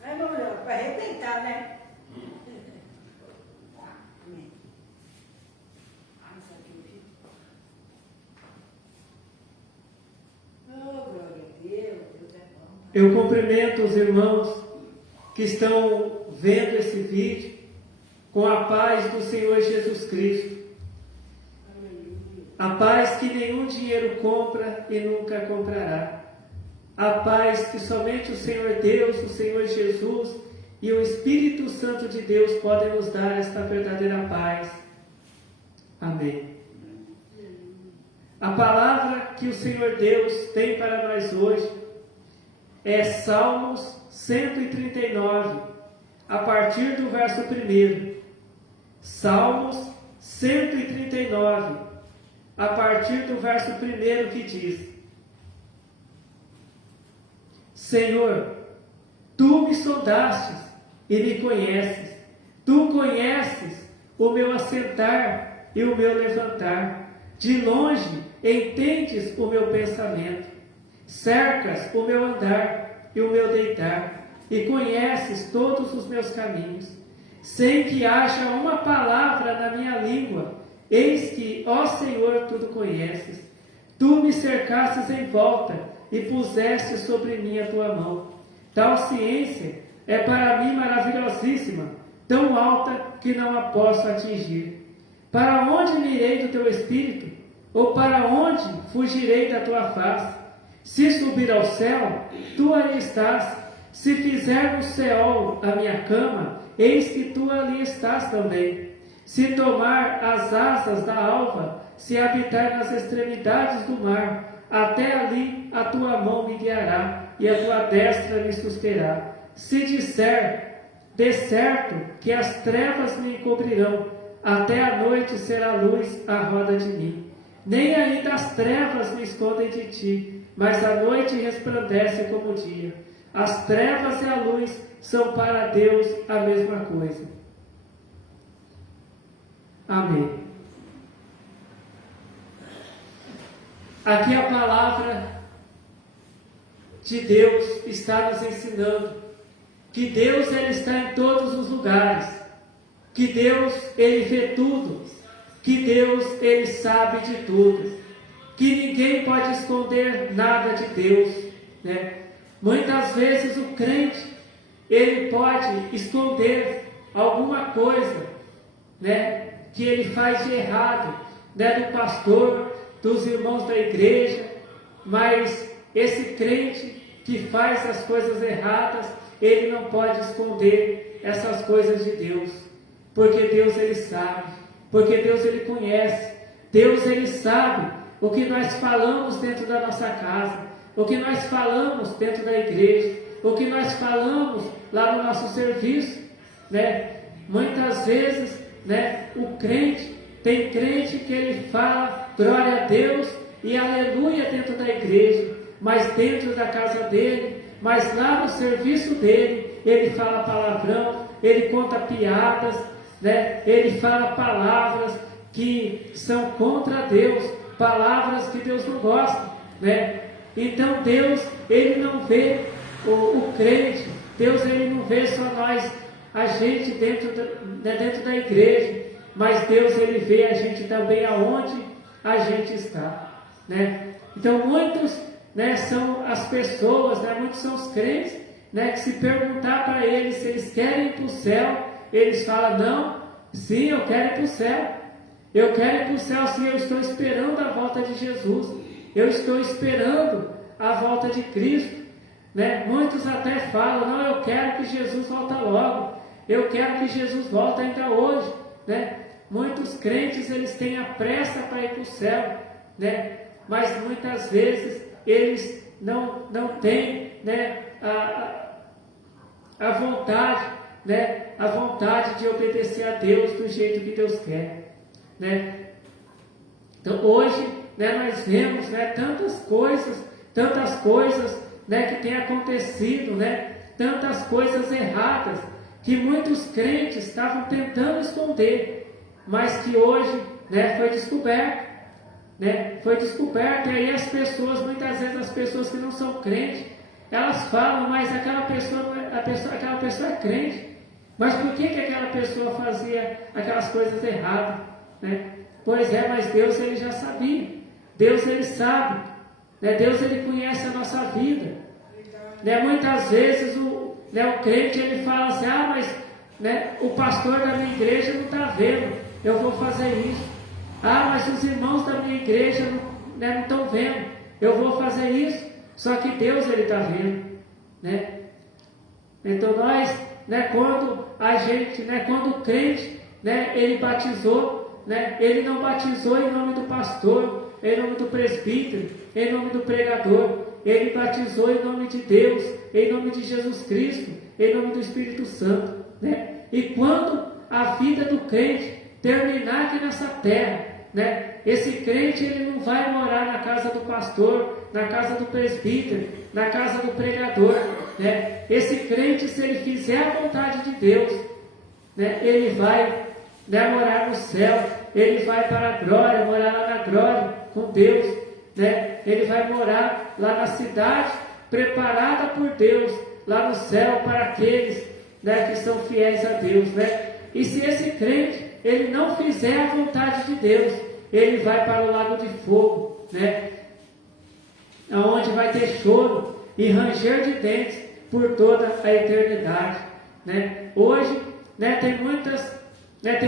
Vai, mulher, para arrebentar, né? Eu cumprimento os irmãos que estão vendo esse vídeo com a paz do Senhor Jesus Cristo. A paz que nenhum dinheiro compra e nunca comprará. A paz que somente o Senhor Deus, o Senhor Jesus e o Espírito Santo de Deus podem nos dar esta verdadeira paz. Amém. A palavra que o Senhor Deus tem para nós hoje é Salmos 139, a partir do verso 1. Salmos 139, a partir do verso 1, que diz: Senhor, Tu me sondastes e me conheces. Tu conheces o meu assentar e o meu levantar. De longe entendes o meu pensamento. Cercas o meu andar e o meu deitar, e conheces todos os meus caminhos. Sem que haja uma palavra na minha língua, eis que, ó Senhor, tudo conheces. Tu me cercastes em volta e puseste sobre mim a tua mão. Tal ciência é para mim maravilhosíssima, tão alta que não a posso atingir. Para onde me irei do teu espírito? Ou para onde fugirei da tua face? Se subir ao céu, tu ali estás. Se fizer no céu a minha cama, eis que tu ali estás também. Se tomar as asas da alva, se habitar nas extremidades do mar, até ali a tua mão me guiará, e a tua destra me susterá. Se disser, de certo que as trevas me encobrirão, até a noite será luz à roda de mim. Nem ainda as trevas me escondem de ti, mas a noite resplandece como o dia. As trevas e a luz são para Deus a mesma coisa. Amém. Aqui a palavra de Deus está nos ensinando que Deus ele está em todos os lugares, que Deus ele vê tudo, que Deus ele sabe de tudo, que ninguém pode esconder nada de Deus, né? Muitas vezes o crente ele pode esconder alguma coisa, né, que ele faz de errado, né, do pastor, dos irmãos da igreja, mas esse crente que faz as coisas erradas, ele não pode esconder essas coisas de Deus, porque Deus ele sabe, porque Deus ele conhece, Deus ele sabe o que nós falamos dentro da nossa casa, o que nós falamos dentro da igreja, o que nós falamos lá no nosso serviço, né? Muitas vezes, né, o crente, tem crente que ele fala glória a Deus e aleluia dentro da igreja, mas dentro da casa dele, mas lá no serviço dele, ele fala palavrão, ele conta piadas, né? Ele fala palavras que são contra Deus, palavras que Deus não gosta, né? Então Deus, ele não vê o crente, Deus ele não vê só nós, a gente dentro da igreja, mas Deus ele vê a gente também aonde a gente está, né? Então muitos, né, são as pessoas, né, muitos são os crentes, né, que se perguntar para eles se eles querem ir para o céu, eles falam, não, sim, eu quero ir para o céu, eu quero ir para o céu, sim, eu estou esperando a volta de Jesus, eu estou esperando a volta de Cristo, né? Muitos até falam, não, eu quero que Jesus volte logo, eu quero que Jesus volte ainda hoje, né? Muitos crentes, eles têm a pressa para ir para o céu, né? Mas muitas vezes eles não têm, né, a vontade, né, a vontade de obedecer a Deus do jeito que Deus quer, né? Então hoje, né, nós vemos, né, tantas coisas, né, que têm acontecido, né, tantas coisas erradas que muitos crentes estavam tentando esconder, mas que hoje, né, foi descoberto, né, e aí as pessoas, muitas vezes as pessoas que não são crentes, elas falam, mas aquela pessoa, aquela pessoa é crente. Mas por que aquela pessoa fazia aquelas coisas erradas? Né? Pois é, mas Deus ele já sabia. Deus ele sabe. Né? Deus ele conhece a nossa vida. Né? Muitas vezes o crente ele fala assim, mas né, o pastor da minha igreja não está vendo, eu vou fazer isso. Mas os irmãos da minha igreja não estão vendo, eu vou fazer isso. Só que Deus ele está vendo. Né? Então nós, né, quando a gente, né, quando o crente, né, ele batizou, né, ele não batizou em nome do pastor, em nome do presbítero, em nome do pregador, ele batizou em nome de Deus, em nome de Jesus Cristo, em nome do Espírito Santo. Né? E quando a vida do crente terminar aqui nessa terra, né, esse crente ele não vai morar na casa do pastor, na casa do presbítero, na casa do pregador. Né? Esse crente, se ele fizer a vontade de Deus, né, ele vai, né, morar no céu, ele vai para a glória, morar lá na glória com Deus. Né? Ele vai morar lá na cidade preparada por Deus, lá no céu para aqueles, né, que são fiéis a Deus. Né? E se esse crente ele não fizer a vontade de Deus, ele vai para o lago de fogo, né? Onde vai ter choro e ranger de dentes por toda a eternidade. Né? Hoje, né, tem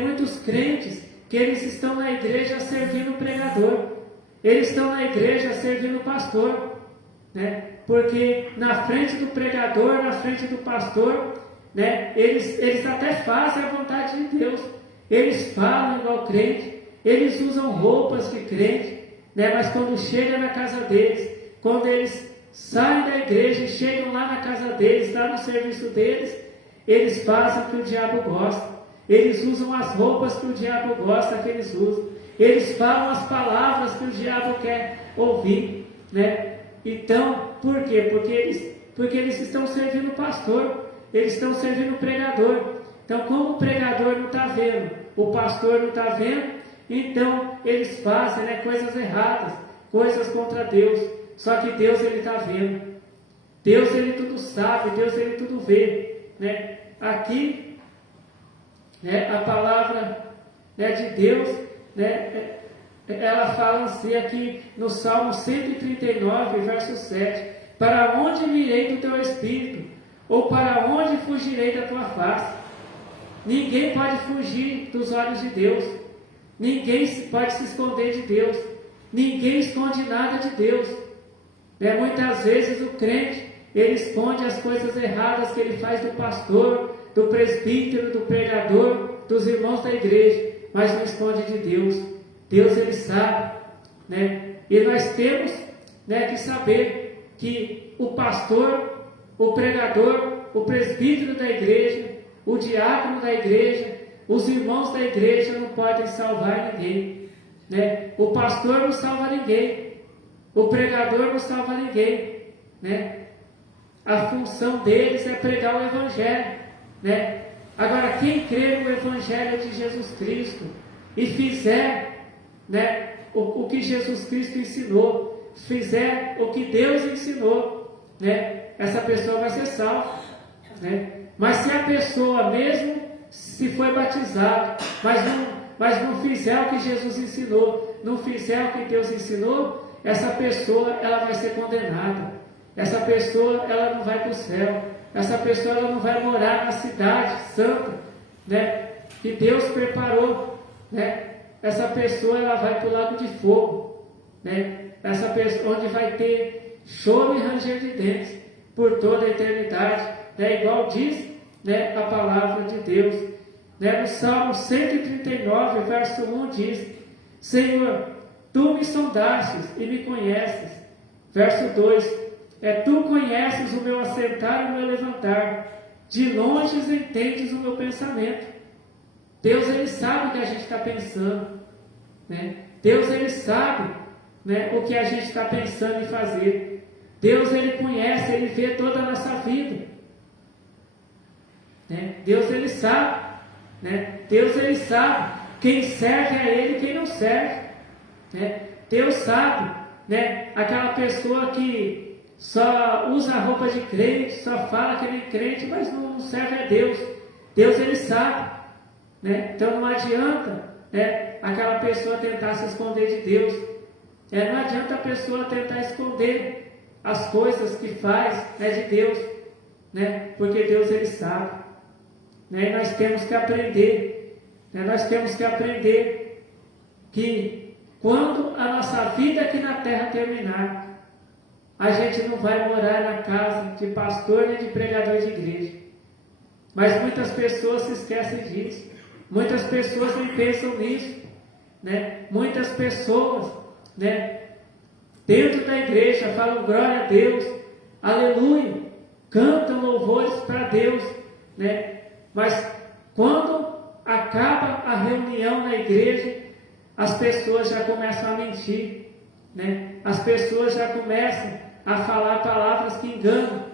muitos crentes que eles estão na igreja servindo o pregador, eles estão na igreja servindo o pastor, né? Porque na frente do pregador, na frente do pastor, né, eles até fazem a vontade de Deus, eles falam igual crente, eles usam roupas de crente, né? Mas quando chega na casa deles, quando eles saem da igreja e chegam lá na casa deles, lá no serviço deles, eles fazem o que o diabo gosta, eles usam as roupas que o diabo gosta que eles usam, eles falam as palavras que o diabo quer ouvir. Né? Então, por quê? Porque eles estão servindo o pastor, eles estão servindo o pregador. Então, como o pregador não está vendo, o pastor não está vendo, então eles fazem, né, coisas erradas, coisas contra Deus. Só que Deus ele está vendo, Deus ele tudo sabe, Deus ele tudo vê. Né? Aqui, né, a palavra, né, de Deus, né, ela fala assim aqui no Salmo 139, verso 7: para onde me irei do teu espírito? Ou para onde fugirei da tua face? Ninguém pode fugir dos olhos de Deus, ninguém pode se esconder de Deus, ninguém esconde nada de Deus. Né? Muitas vezes o crente, ele esconde as coisas erradas que ele faz do pastor, do presbítero, do pregador, dos irmãos da igreja, mas não esconde de Deus. Deus ele sabe. Né? E nós temos, né, que saber que o pastor, o pregador, o presbítero da igreja, o diácono da igreja, os irmãos da igreja não podem salvar ninguém. Né? O pastor não salva ninguém, o pregador não salva ninguém. Né? A função deles é pregar o Evangelho. Né? Agora, quem crê no Evangelho de Jesus Cristo e fizer, né, o que Jesus Cristo ensinou, fizer o que Deus ensinou, né, essa pessoa vai ser salva. Né? Mas se a pessoa, mesmo se foi batizado, mas não fizer o que Jesus ensinou, não fizer o que Deus ensinou, essa pessoa ela vai ser condenada. Essa pessoa ela não vai para o céu. Essa pessoa ela não vai morar na cidade santa, né, que Deus preparou. Né? Essa pessoa ela vai para o lago de fogo. Né? Essa pessoa onde vai ter choro e ranger de dentes por toda a eternidade. Né? Igual diz, né, a palavra de Deus. Né? No Salmo 139, verso 1 diz: Senhor, tu me sondastes e me conheces. Verso 2: tu conheces o meu assentar e o meu levantar, de longe entendes o meu pensamento. Deus ele sabe o que a gente está pensando. Né? Deus ele sabe, né, o que a gente está pensando em fazer. Deus ele conhece, ele vê toda a nossa vida. Né? Deus ele sabe. Né? Deus ele sabe quem serve a ele e quem não serve. Né? Deus sabe, né, aquela pessoa que só usa a roupa de crente, só fala que ele é crente, mas não serve a Deus. Deus ele sabe, né? Então não adianta, né, aquela pessoa tentar se esconder de Deus. Não adianta a pessoa tentar esconder as coisas que faz, né, de Deus, né? Porque Deus ele sabe, né? E nós temos que aprender, né? Nós temos que aprender que quando a nossa vida aqui na terra terminar, a gente não vai morar na casa de pastor nem de pregador de igreja. Mas muitas pessoas se esquecem disso. Muitas pessoas nem pensam nisso, né? Muitas pessoas, né, dentro da igreja falam glória a Deus, aleluia, cantam louvores para Deus, né? Mas quando acaba a reunião na igreja, as pessoas já começam a mentir, né? As pessoas já começam a falar palavras que enganam,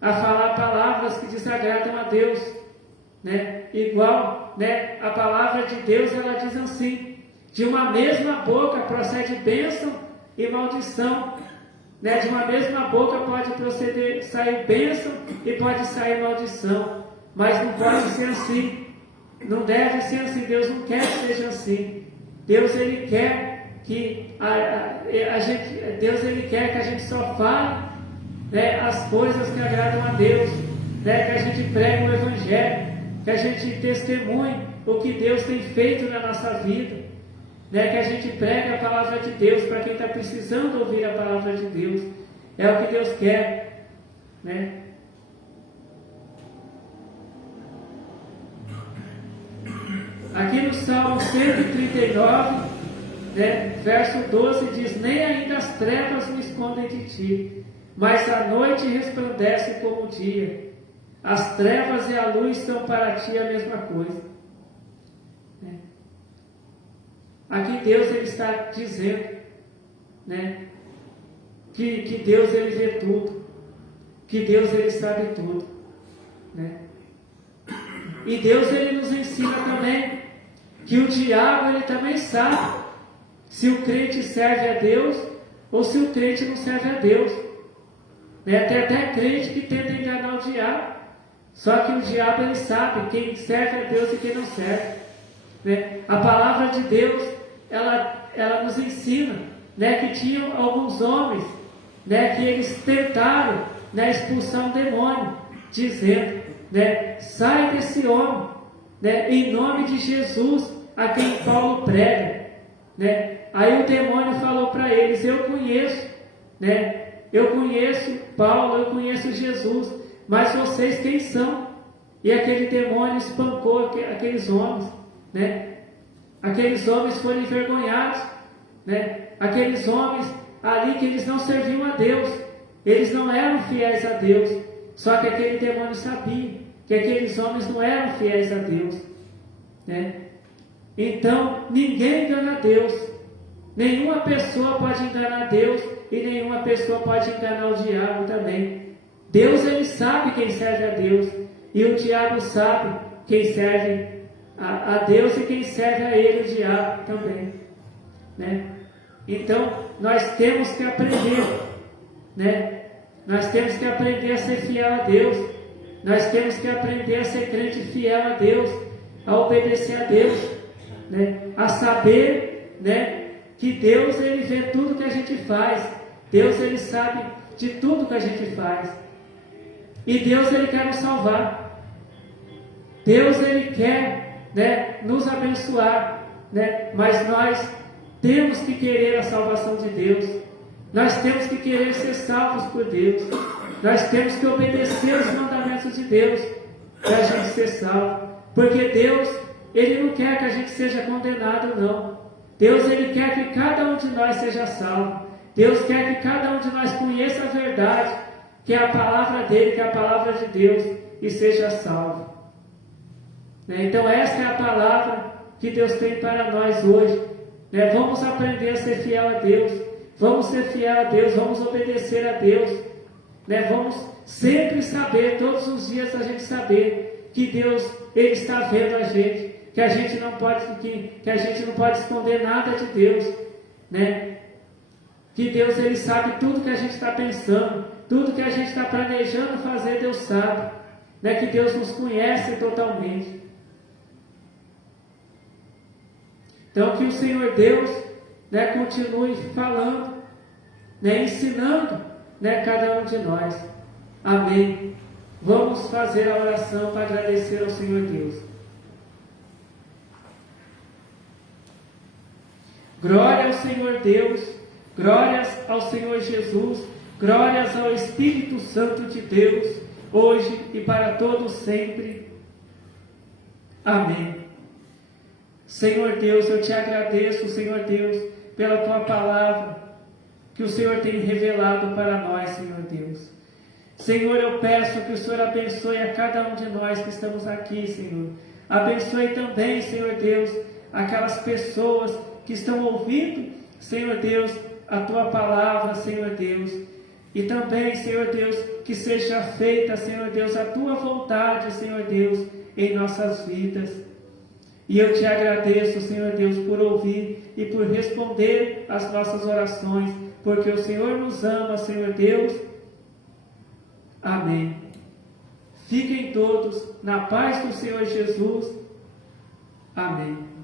a falar palavras que desagradam a Deus, né? Igual, né, a palavra de Deus, ela diz assim: de uma mesma boca procede bênção e maldição, né? De uma mesma boca pode sair bênção e pode sair maldição, mas não pode ser assim, não deve ser assim. Deus não quer que seja assim. Deus ele quer que Deus ele quer que a gente só fale, né, as coisas que agradam a Deus, né, que a gente pregue o Evangelho, que a gente testemunhe o que Deus tem feito na nossa vida, né, que a gente pregue a palavra de Deus para quem está precisando ouvir a palavra de Deus. É o que Deus quer, né? Aqui no Salmo 139, né, verso 12 diz: nem ainda as trevas me escondem de ti, mas a noite resplandece como o dia. As trevas e a luz são para ti a mesma coisa. Aqui Deus ele está dizendo, né, que Deus ele vê tudo, que Deus ele sabe tudo, né? E Deus ele nos ensina também que o diabo ele também sabe se o crente serve a Deus ou se o crente não serve a Deus, né? Tem até crente que tenta enganar o diabo, só que o diabo ele sabe quem serve a Deus e quem não serve, né? A palavra de Deus ela nos ensina, né, que tinham alguns homens, né, que eles tentaram, né, expulsar um demônio, dizendo, né, sai desse homem, né, em nome de Jesus, a quem Paulo prega, né? Aí o demônio falou para eles: eu conheço, né, eu conheço Paulo, eu conheço Jesus, mas vocês quem são? E aquele demônio espancou aqueles homens, né? Aqueles homens foram envergonhados, né? Aqueles homens ali que eles não serviam a Deus, eles não eram fiéis a Deus, só que aquele demônio sabia que aqueles homens não eram fiéis a Deus, né? Então ninguém engana Deus, nenhuma pessoa pode enganar Deus e nenhuma pessoa pode enganar o diabo também. Deus ele sabe quem serve a Deus e o diabo sabe quem serve a Deus e quem serve a ele, o diabo também, né? Então nós temos que aprender, né? Nós temos que aprender a ser fiel a Deus, nós temos que aprender a ser crente fiel a Deus, a obedecer a Deus, né? A saber, né, que Deus ele vê tudo que a gente faz, Deus ele sabe de tudo que a gente faz, e Deus ele quer nos salvar, Deus ele quer, né, nos abençoar, né? Mas nós temos que querer a salvação de Deus, nós temos que querer ser salvos por Deus, nós temos que obedecer os mandamentos de Deus para a gente ser salvo, porque Deus ele não quer que a gente seja condenado, não. Deus ele quer que cada um de nós seja salvo, Deus quer que cada um de nós conheça a verdade, que é a palavra dele, que é a palavra de Deus, e seja salvo, né? Então essa é a palavra que Deus tem para nós hoje, né? Vamos aprender a ser fiel a Deus, vamos ser fiel a Deus, vamos obedecer a Deus, né? Vamos sempre saber, todos os dias a gente saber que Deus ele está vendo a gente, que a gente não pode esconder nada de Deus, né? Que Deus ele sabe tudo que a gente está pensando, tudo que a gente está planejando fazer, Deus sabe, né? Que Deus nos conhece totalmente. Então que o Senhor Deus, né, continue falando, né, ensinando, né, cada um de nós. Amém. Vamos fazer a oração para agradecer ao Senhor Deus. Glória ao Senhor Deus, glórias ao Senhor Jesus, glórias ao Espírito Santo de Deus, hoje e para todos sempre. Amém. Senhor Deus, eu te agradeço, Senhor Deus, pela tua palavra que o Senhor tem revelado para nós, Senhor Deus. Senhor, eu peço que o Senhor abençoe a cada um de nós que estamos aqui, Senhor. Abençoe também, Senhor Deus, aquelas pessoas que estão ouvindo, Senhor Deus, a tua palavra, Senhor Deus. E também, Senhor Deus, que seja feita, Senhor Deus, a tua vontade, Senhor Deus, em nossas vidas. E eu te agradeço, Senhor Deus, por ouvir e por responder às nossas orações, porque o Senhor nos ama, Senhor Deus. Amém. Fiquem todos na paz do Senhor Jesus. Amém.